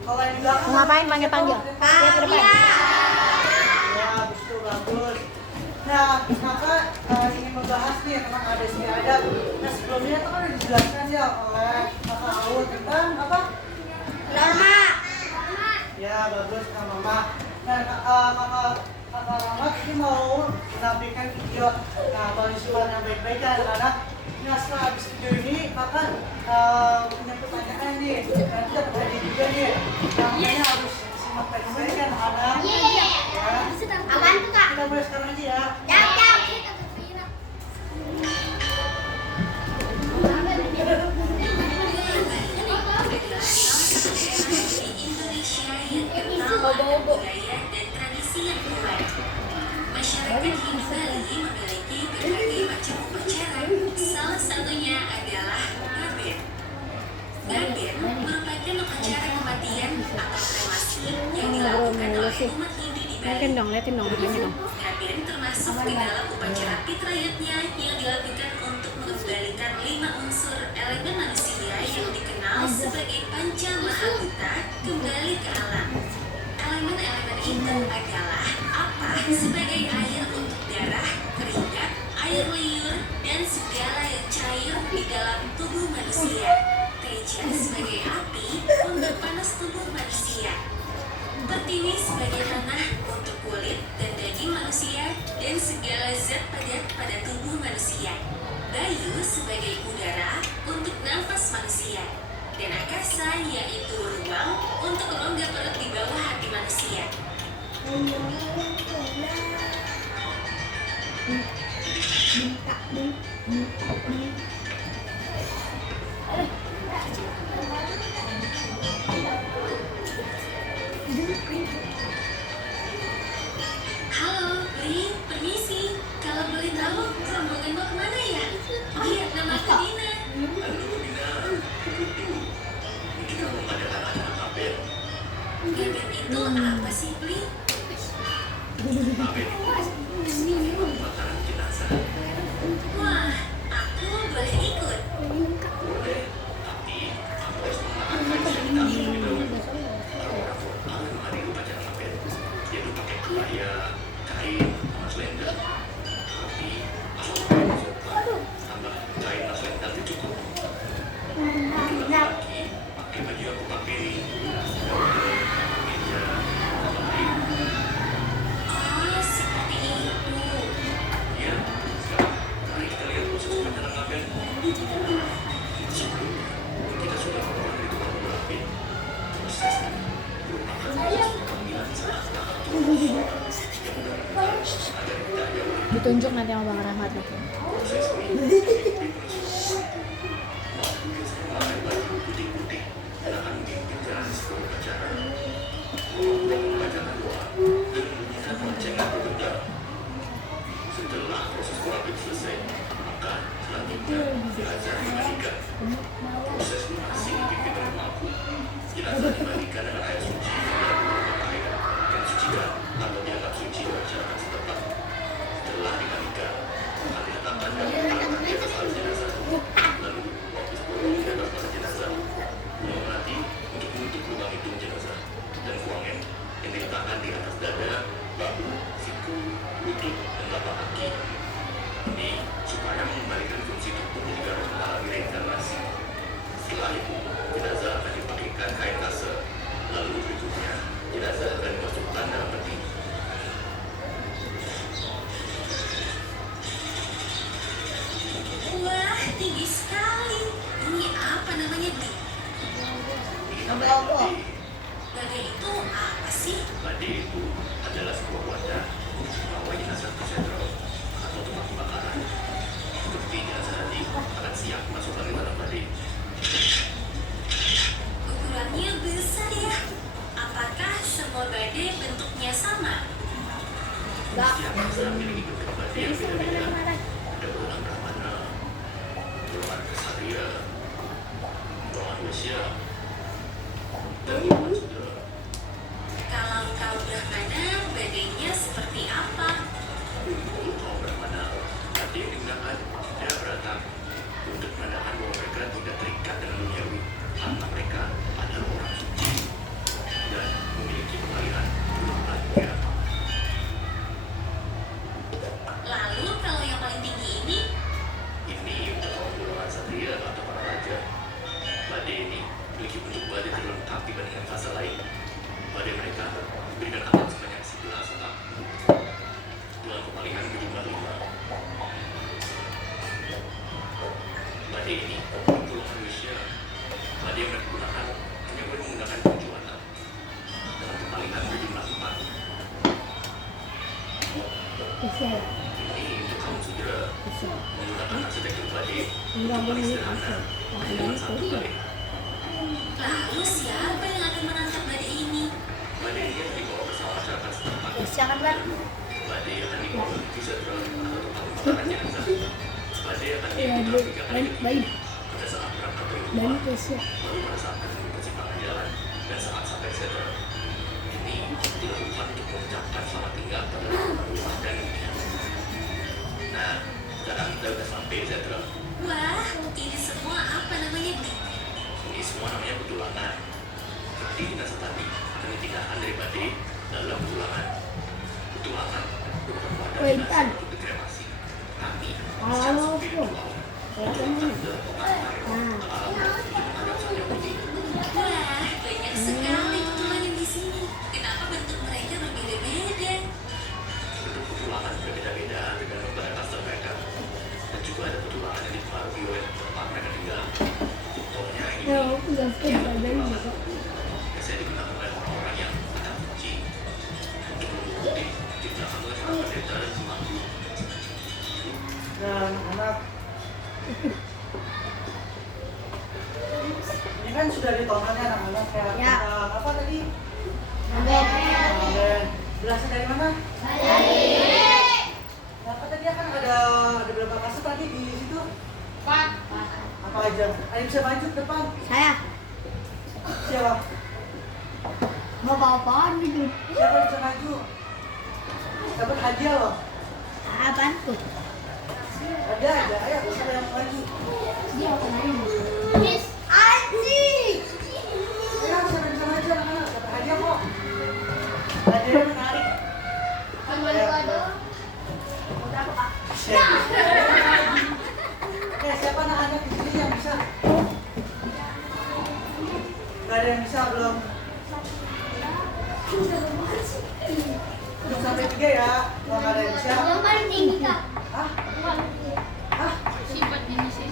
Kalau yang di belakang Mau ngapain panggil-panggil? Lihat ke depan. ya, betul, bagus. Nah, kakak ingin membahas nih tentang ada istiadat. Nah, sebelumnya itu kan udah dijelaskan ya oleh kakak Aul tentang apa? Norma. Ya, bagus kak Mama. Nah, kakak Rahmat ini mau menampilkan video. Nah, tolong disimak yang baik-baik ya anak-anak. Nah, setelah habis video ini kakak punya pertanyaan nih. Nanti dapat hadiah juga nih. Nah, makanya harus disimak baik-baik ya anak-anak. Ya. Apaan tuh kak? Kita mulai sekarang aja ya. Jam. Budaya dan tradisi yang kuat. Masyarakat di Bali memiliki berbagai macam upacara. Salah satunya adalah Gaben. Gaben merupakan upacara kematian atau kremasi yang dilakukan oleh umat Hindu di Bali. Liatin dong, liatin dong, videonya dong. Gaben termasuk di dalam upacara fitrayatnya yang dilakukan untuk mengembalikan 5 unsur elemen manusia yang dikenal sebagai Panca Mahabhuta kembali ke alam. Elemen-elemen itu adalah apa sebagai air untuk darah, keringat, air liur, dan segala yang cair di dalam tubuh manusia. Teja sebagai api untuk panas tubuh manusia. Pertiwi sebagai tanah untuk kulit dan daging manusia dan segala zat padat pada tubuh manusia. Bayu sebagai udara untuk nafas manusia. Dan akasa yaitu ruang untuk rongga perut di bawah hati manusia. Halo, Li, permisi. Kalau boleh tahu, rombongan mau kemana ya? Iya, nama aku Dina. Gaben itu apa sih, Li? Wah, aku boleh ikut. Oh, seperti itu. Ditunjuk nanti sama Bang Rahmat loh. Setelah proses kurabin selesai, maka selanjutnya jenazah dimandikan. Proses masih dipimpin oleh mampu. Jenazah dimandikan dengan air suci dan air yang disucikan atau dianggap suci oleh masyarakat setempat. Setelah dimandikan, akan diletakkan dan diletakkan di atas alas jenazah. Lalu, waktu sepuluh di atas alas jenazah. Yang nanti untuk menutup lubang hidung jenazah dan kuangen yang diletakkan di atas dada, bahu, siku, lutut, dan telapak kaki. Ini supaya mengembalikan fungsi tubuh jika harus mengalami reinkarnasi. Setelah itu, jenazah akan dipakaikan kain kase. Lalu berikutnya, jenazah akan dimasukkan dalam peti. Wah, tinggi sekali. Ini apa namanya, Bi? Ini namanya badi. Badai itu apa sih? Badi itu adalah sebuah wadah membawa jenazah ke sentral atau tempat pembakaran. Seperti jenazah tadi akan siap masukkan ke dalam badi. Ukurannya besar ya. Apakah semua badai bentuknya sama? Setiap jenazah memiliki bentuk badi yang beda-beda. Ada golongan Brahmana, golongan Kshatriya, golongan Waisya, dan golongan Sudra. Kalau kau Brahmana, badainya seperti apa? Untuk kaum Brahmana, badi yang digunakan tidak beratap untuk menandakan bahwa mereka tidak terikat dengan duniawi karena mereka adalah orang suci. baik. Badai mereka diberikan akan sebanyak 11 otak dengan kepalikan berjumlah 5. Badai ini golongan manusia. Badai yang digunakan hanya boleh menggunakan 7 anak dengan kepalikan berjumlah 4. Bisa. Ini untuk kamu segera Bisa. menggunakan arsitektur badai Enggak yang paling boleh sederhana bisa. dengan satu badai. Lalu siapa yang akan menangkap badai ini? Badai ini akan dibawa bersama masyarakat setempat. Bisa kan, Bang? Badai akan dibawa menuju sentra atau tempat pembuangan jenazah. Badai akan Ya, diputar 3 kali baik. pada saat berangkat dari Dan rumah, Kesia. lalu pada saat menuju persimpangan jalan, dan saat sampai sentra. Ini dilakukan untuk mengucapkan selamat tinggal pada rumah dan dunia. Nah, sekarang kita sudah sampai sentra. Wah, ini semua apa namanya, Bli? Ini semua namanya petualangan. Seperti jenazah tadi akan dipindahkan dari badai dalam petualangan. Petualangan merupakan wadah Wait, jenazah Tan. untuk dikremasi. Tapi Halo, secara Bro. spiritual, Kayaknya. dalam pengakuan Nah. alam itu menghadap sang yang putih. Wah, banyak sekali petualangan di sini. Kenapa bentuk mereka berbeda-beda? Bentuk petualangan berbeda-beda tergantung pada kasta mereka. Dan juga ada petualangan yang dipengaruhi oleh tempat mereka tinggal. Contohnya ini Ya, aku gak suka badan juga. biasanya digunakan oleh orang-orang yang ada kunci untuk membukti di belakang oleh para pendeta dan semangku. Dan anak ini kan sudah ditonton ya anak-anak ya. Ya. Tentang apa tadi? Amin. Amin. Berasal dari mana? Nah, apa tadi kan ada beberapa kasus tadi di situ. Apa aja? Ayo bisa maju ke depan. Saya Siapa? mau bawa apaan gitu? Siapa yang bisa maju? Dapat hadiah loh. Apaan tuh? Ada aja. Ayo, siapa yang maju? Dia Miss Anji. Ayo, siapa yang bisa maju anak-anak? Dapat hadiah kok. Hadiahnya menarik. Berapa, Pak? Siapa anak-anak di sini yang bisa? Gak ada yang bisa belum? Belum sampai 3 ya. Kalau gak ada yang bisa. Yang paling tinggi, Kak. Hah? Hah? Sifat ini sih.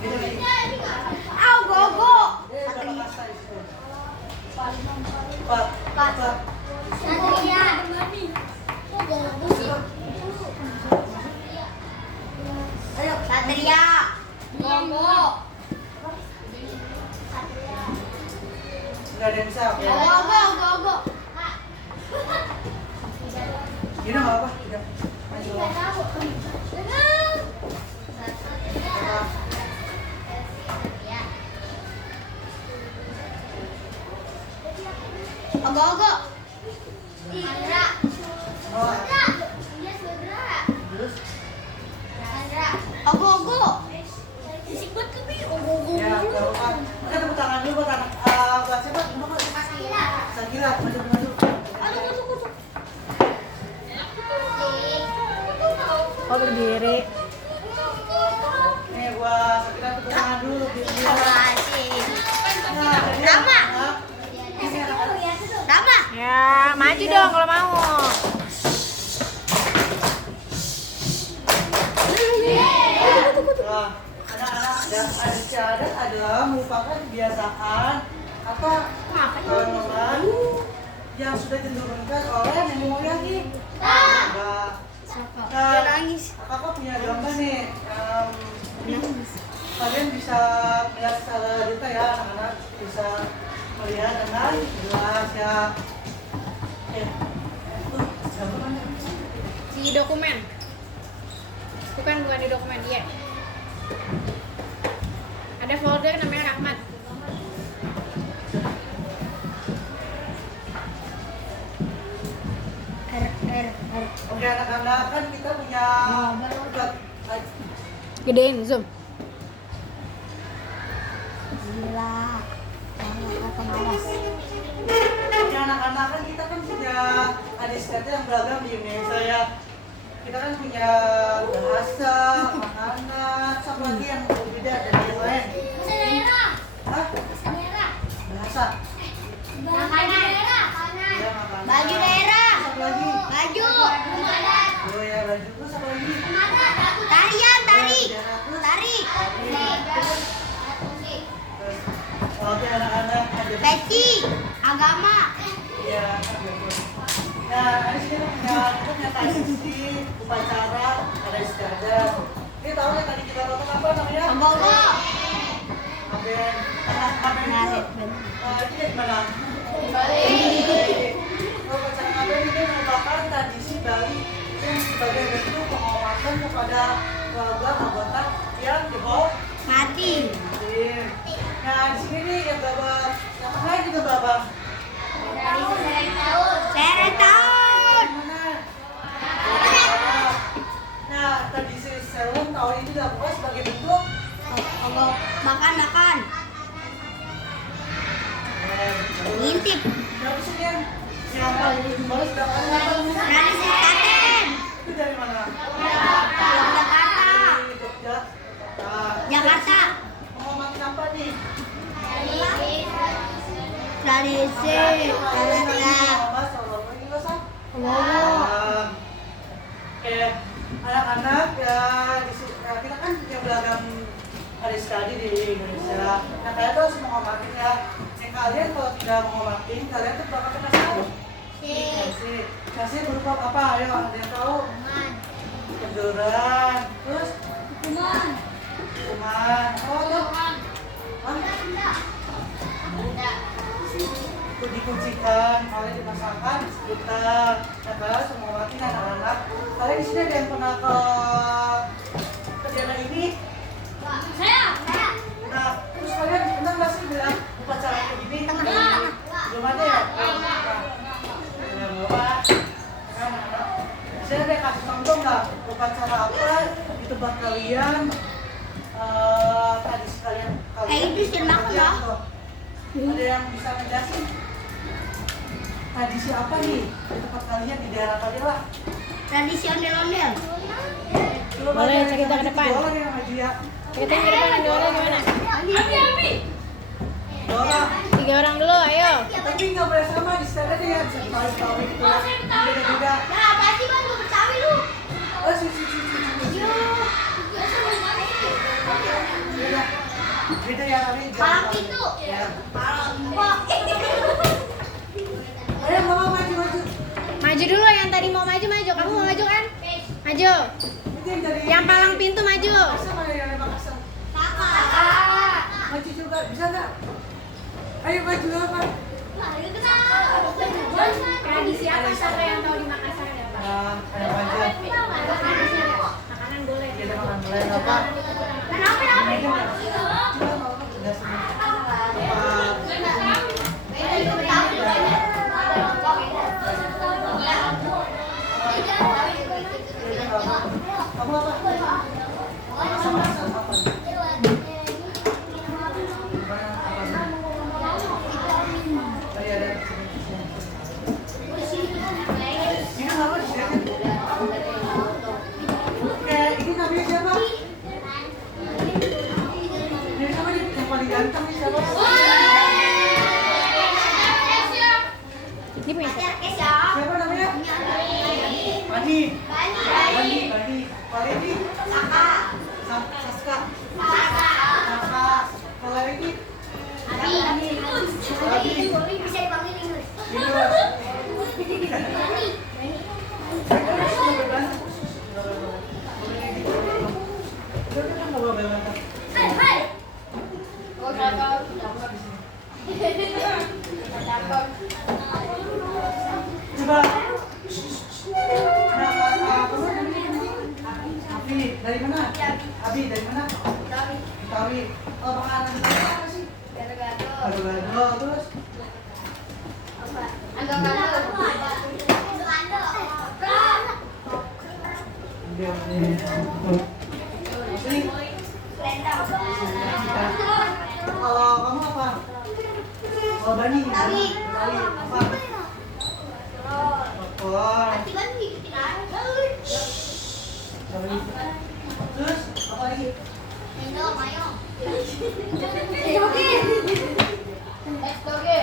Gitu nih. Au, gogo. Berapa kasta di situ? 4. Satria. Ayo. Satria. Gogo. Gak ada yang bisa. Oke. Gogo. Gini gak apa-apa. Udah. Maju. Apa? Gogo. Sandra. Noah. Iya, Sandra. Terus? Sandra. Gogo. Fisik banget tapi gogo. Ya, gak apa-apa. Oke, tepuk tangan dulu buat anak. Buat siapa? Nama kok? Sakila. Sakila. Maju. Aduh, masuk. Kok berdiri? Nih, buat Sakila tepuk tangan dulu. Terima kasih. Nah, jadi Rama. anak-anak, ini anak-anak. Rama. Ya, maju dong kalau mau. Nah, anak-anak dan adat istiadat adalah merupakan kebiasaan atau tanaman yang sudah diturunkan oleh nenek moyang nih. Nah, kakak punya gambar nih. Kalian bisa melihat secara detail ya, anak-anak bisa melihat dengan jelas ya. Gambar mana? Di dokumen. Bukan di dokumen, iya. Ada folder namanya Rahmat. Oke anak-anak, kan kita punya Gedein, zoom. Gila. Pengawas. Oke anak-anak, kan kita kan punya adat yang beragam di Indonesia ya. Kita kan punya bahasa, makanan, sama lagi yang berbeda dari yang lain. apa? Makanan. Ya, makanan. Baju daerah. Terus apa lagi? Baju. Oh ya, baju. Terus apa lagi? Tarian, tari. Daerah, terus? Tari. Terus, oke anak-anak ada Peci. Agama. ya. Nah, di sini kita punya tradisi upacara ada istiadat. Ini tahu ya tadi kita nonton apa namanya? Ogogo. Aben. Aben itu. Ini dari mana? Upacara Aben ini merupakan tradisi Bali yang sebagai bentuk penghormatan kepada keluarga anggota yang dibawa Mati. Nah, di sini nih yang bapak, yang mana juga bapak? Seret tahun. Mana? Nah, tradisi Selum tahun ini dilakukan sebagai bentuk Makan. Ngintip. Berapa sih yang paling baru sudah apa? Tradisi Klaten. Itu dari mana? Jakarta. Dari Jogja. Nah, Jakarta. Menghormati apa nih? Tradisi. Oke, anak-anak ya kita kan punya beragam hari study di Indonesia. Nah, kalian tuh harus menghormati ya. Kalian kalau tidak menghormati, kalian tuh bakal kena sanksi. Sanksi berupa apa? Ayo, ada yang tahu? Teguran. Terus? Hukuman. Oh, tuh. Itu dikuncikan, kalian dipasangkan di sekitar. Nah, kalian harus menghormati anak-anak. Kalian di sini ada yang pernah ke kejadian ini? Nah, terus kalian pernah nggak sih bilang upacara kayak gini? Belum ada ya? Ya, belum ada. Saya ada kasih contoh nggak upacara apa di tempat kalian? Tradisi kalian? Itu silakan lah. Ada yang bisa ngejelasin? Tradisi apa nih di tempat kalian di daerah kalian lah? Tradisi ondel-ondel. Boleh, cerita ke depan. Dora yang maju ya. Ceritain ke depan, Dora gimana? Dora. 3 orang dulu, ayo. Tapi nggak boleh sama di sana deh ya. Bisa ditarik gitu. Beda-beda. Nah, pasti bang gue Betawi lu. Oh, si. Beda ya tapi. Palang pintu. Ya. Palang. Ayo mama maju. Maju dulu yang tadi mau maju. Kamu mau maju kan? Maju. Itu yang dari. Yang palang pintu maju. Sama yang dari Makassar. Kakak. Maju juga bisa nggak? Ayo maju apa? Tradisi apa Sandra yang tahu di Makassar ada apa? Nah, ayo maju. Makanan boleh. Kita makan mulai apa? Kamu apa? Ini apa sih? Ini namanya siapa? Ini siapa nih? Yang paling ganteng nih siapa? Ini punya siapa? Siapa namanya? Bani. Kalau ini? Saska. Kalau ini? Abi. Bisa dipanggil Ingus. Coba. Abi, dari mana? Abi, dari mana? Betawi. Oh, makanan apa sih? Gado-gado, terus? Kalau kamu apa? Oh, Bani. Betawi. Apa? Opor. Terus apa lagi? Es doge.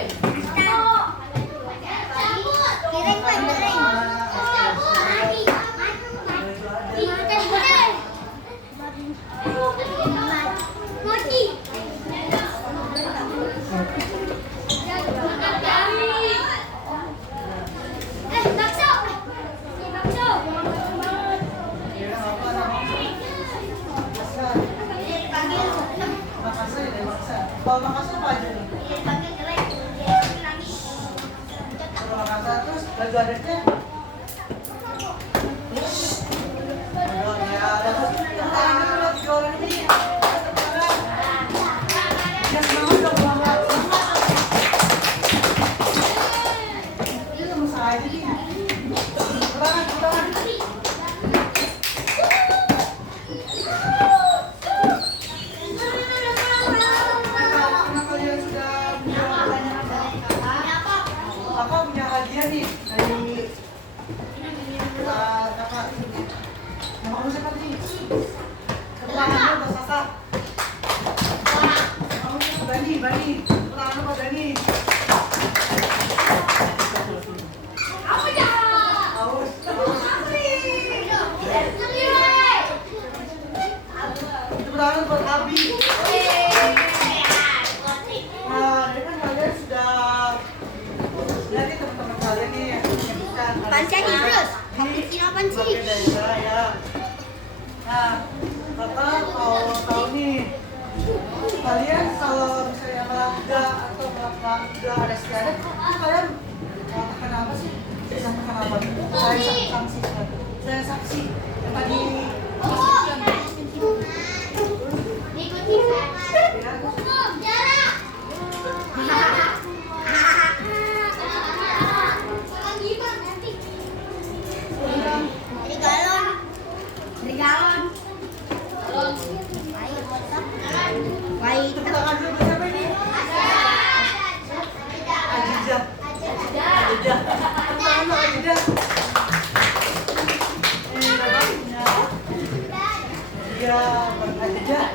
maksa ya, maksa. Kalau maksa apa aja nih? Panggil jelek. Dia nangis. Kalau maksa terus baju adiknya. Aduh, ya, ada terus. Tangan dulu, 3 orang ini. Ya, semangat dong, semangat. Ini sama aja nih. Kurangan. Karena kalian sudah menjawab pertanyaan kakak punya hadiah nih dari kakak. Nama kamu siapa nih? Keterangan dong kakak. Kamu siapa? Bani. Keterangan apa Bani? Aus. Itu keterangan buat Abi. Nah, ini kan kalian sudah lihat teman-teman kalian nih yang menyebutkan Apaan sih, Idrus? Kamu bikin apaan sih? berbagai daerah ya. Nah, kakak mau tahu nih, kalian kalau misalnya melanggar atau melanggar ada istiadat, itu kalian mau tekan apa sih? Bisa tekan apa? Saya saksi yang tadi disebutkan. Ikutin saya. Ya, Jarak. Dari galon. Baik. tepuk tangan dulu buat siapa ini? Ajijah. Ajijah. Tepuk tangan dulu Ajijah. Ini babaknya. Iya, Bang Ajijah.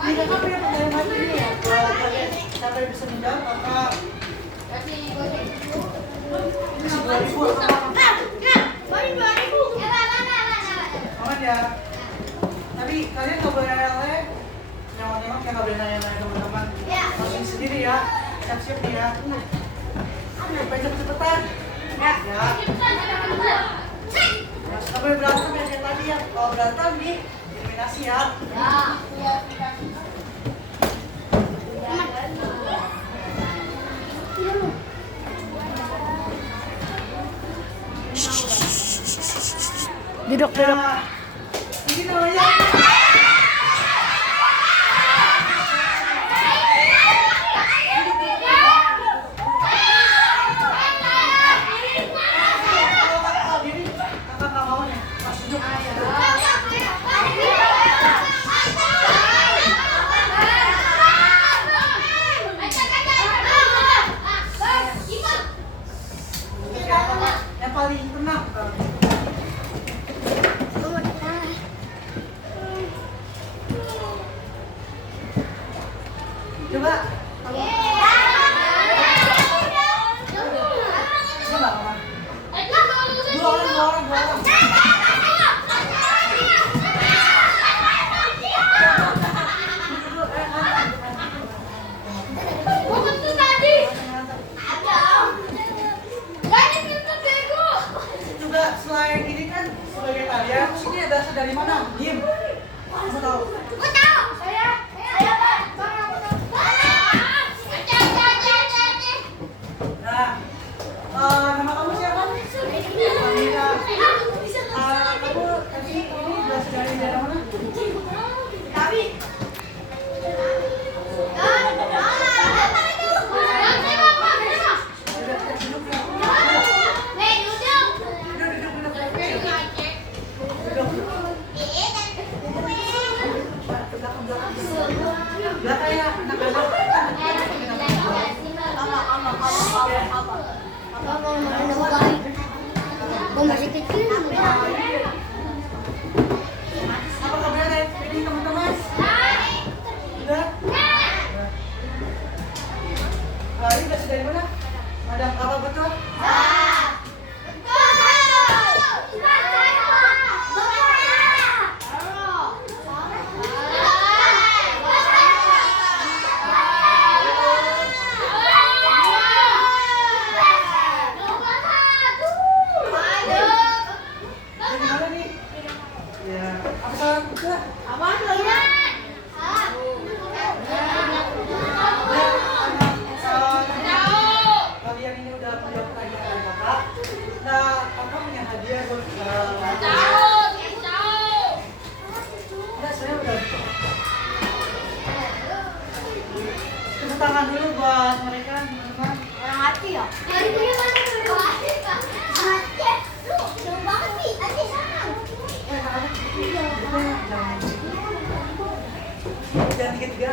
Ini kakak punya pertanyaan lagi nih ya. Kalau kalian sampai bisa menjawab, kakak kasih 2.000 aman ya. Tapi kalian nggak boleh nanya-nanya, nyawa-nyawa kayak nggak boleh nanya-nanya teman-teman. Langsung sendiri ya, siap-siap nih ya. Pengen cepet-cepetan. Ya. Nggak boleh berantem ya kayak tadi ya. Kalau berantem nih, eliminasi ya. Duduk. Nah, ini namanya. Kalau kakak diri, kakak nggak mau nih. Pas duduk aja. Yang paling tenang. Coba. Coba, Mama. Dua orang. Juga selain ini kan sebagai kalian, sini berasal dari mana? Diem. Kamu tahu? Nah, nama kamu siapa? Amira. Kamu tadi ini berasal dari daerah mana? Gak kayak anak-anak. Gue masih kecil. Jangan tiga-tiga.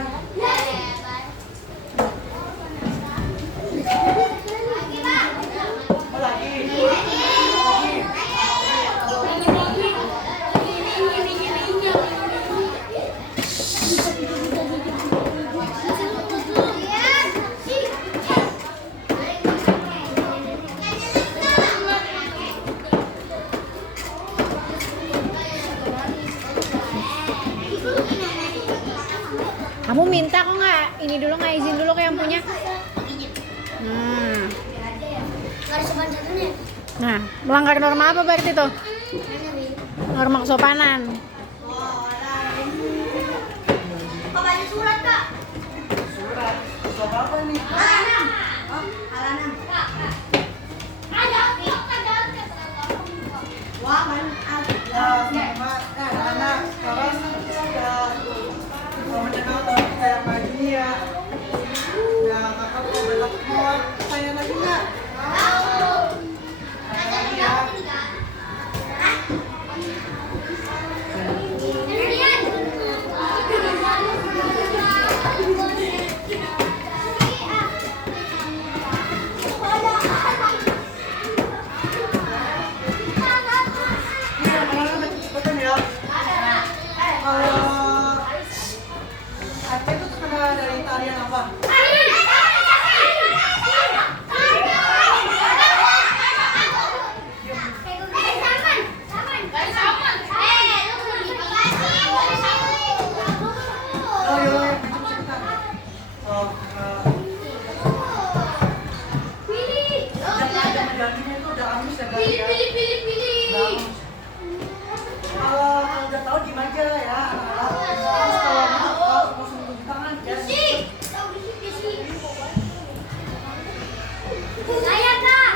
Oh, lagi. Kamu minta kok nggak? Ini dulu nggak izin dulu ke yang punya. Nah, melanggar norma apa berarti tuh? Norma kesopanan. Surat. Surat apa nih? Anak sekarang mau mengenal kayak begini ya. Nah, kakak mau belok mau tanya lagi nggak? Ya. Cepetan ya. Aceh itu terkenal dari tarian apa? Oh iya, cepetan. Oh, medalinya itu udah amus ya guys ya. Kalau udah tahu di aja ya. Terus kalau gitu langsung tunjuk tangan ya. Saya kak.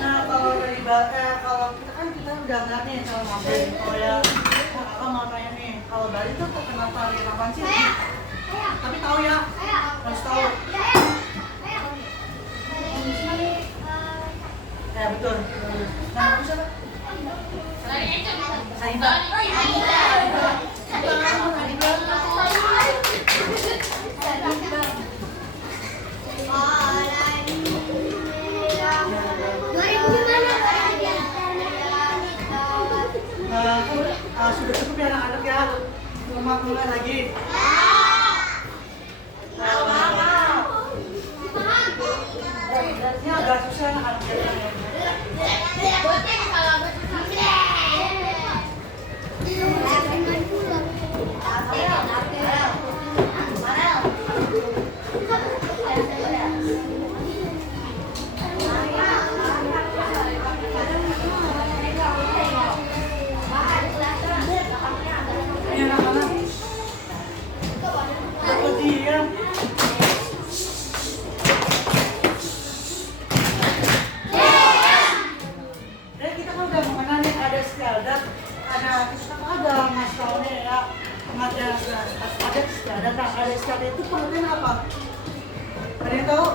Nah kalau dari kalau kita kan udah nggak nih kalau mobil. Kalau ya kakak mau tanya nih, kalau Bali tuh terkenal tarian apa sih? Tapi tahu ya, harus tahu. Ya betul. Nah, aku siapa? Saida. Sudah cukup ya anak-anak ya. Mulai lagi. Ini agak susah anak-anak. Ini anak-anak. Apa dia? Kita kan udah mengenal nih ada istiadat, ada Mas Taune ya, ada istiadat, ada istiadat itu pengertian apa? Ada yang tahu?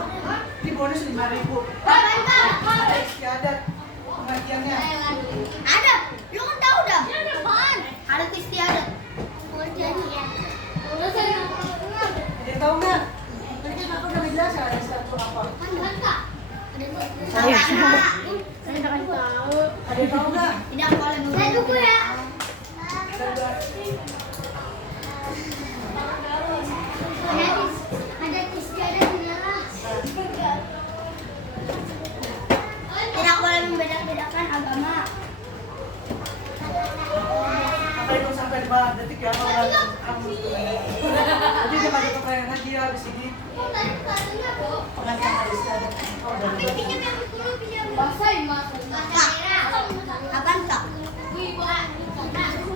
Ini bonus 5.000. Ada istiadat, pengertiannya. Ada, lu kan tahu dah. Apaan? Ada istiadat. Pengertiannya. Ada yang tahu nggak? Tadi kan aku udah menjelaskan ada istiadat itu apa. Kan kak. Saya. Saya udah kasih tahu. Ada yang tahu nggak? Tidak boleh. Saya tunggu ya. Ada istiadat inilah. Tidak boleh membeda-bedakan agama. Apa itu sampai 5 detik ya kalau kamu jadi dia pakai keterangan lagi ya habis ini pengertian ada istiadat. Oh, udah. Apaan kak?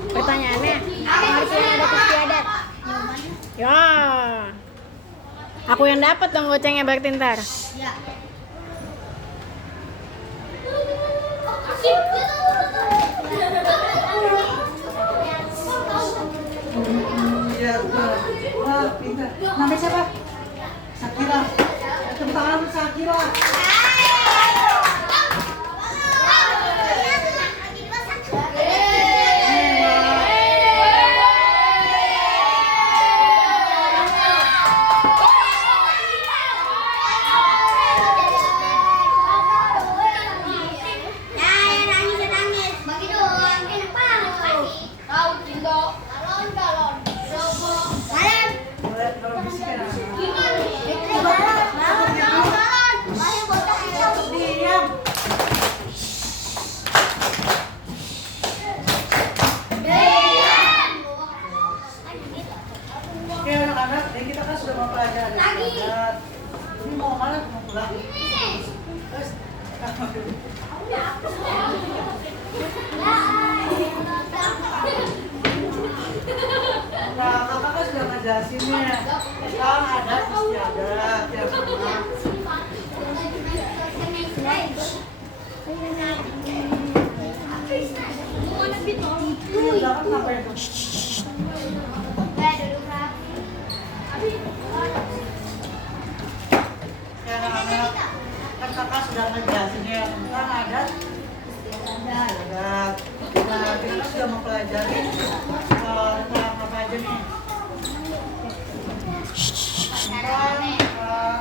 Pertanyaannya, pengertian adat istiadat. Ya. Aku yang dapat dong gocengnya berarti ntar. Ya. Iya, betul. Wah, pintar. Namanya siapa? Sakira. Tepuk tangan untuk Sakira. Nah, kakak kan sudah ngejelasin nih. Sekarang ada istiadat yang sama. Ini belakang ngapain tuh? Ya anak-anak, kan kakak sudah ngejelasin ya tentang adat istiadat. Nah, kita sudah mempelajari tentang apa aja nih? Tentang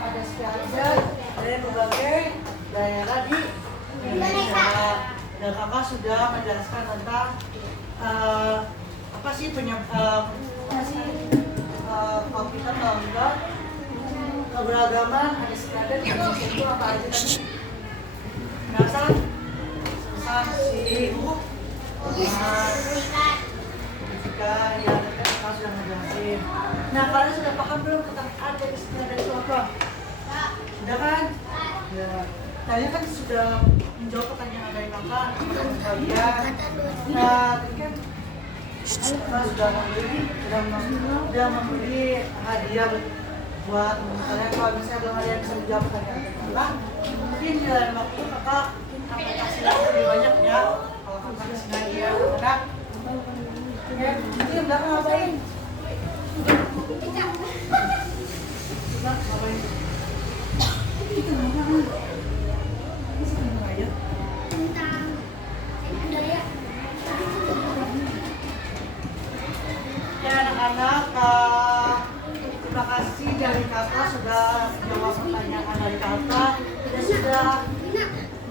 ada istiadat dari berbagai daerah di Indonesia. Dan kakak sudah menjelaskan tentang apa sih kalau kita tahu enggak keberagaman ada istiadat yang itu apa aja tadi? Penasaran? Saksi, jika ya kakak sudah menjelaskan. Nah, kalian sudah paham belum tentang ada istiadat itu apa? Sudah kan? Ya. Kalian kan sudah menjawab pertanyaan dari kakak kalian. Nah, tadi kan kakak sudah memberi hadiah buat kalian. Kalau misalnya belum ada yang bisa menjawab pertanyaan dari kakak, mungkin di dalam waktu kakak akan kasih lebih banyak ya. Kalau kakak kasih hadiah, anak. Ya, ini belakang ngapain? Ngapain? Itu ngapain? Ya anak-anak, terima kasih dari kakak sudah menjawab pertanyaan dari kakak dan sudah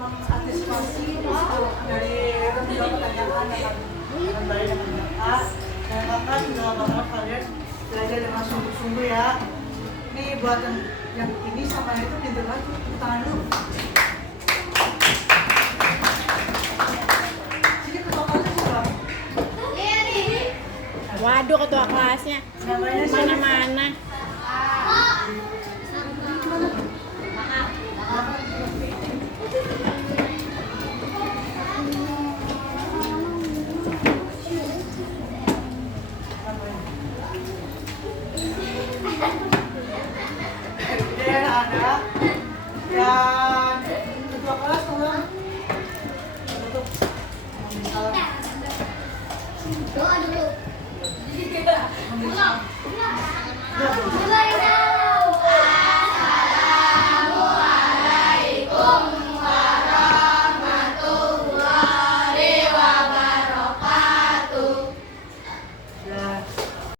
mengantisipasi dari menjawab pertanyaan yang akan baik dengan kakak. Dan kakak sudah berharap kalian belajar dengan sungguh-sungguh ya. Ini buat yang ini sama itu pintar banget, tepuk tangan dulu. Sini ketua kelasnya siapa? Waduh, ketua kelasnya Namanya siapa? mana-mana. Dan ada dan ketua kelas tolong tutup. Salam. Doa dulu. Udah, belum?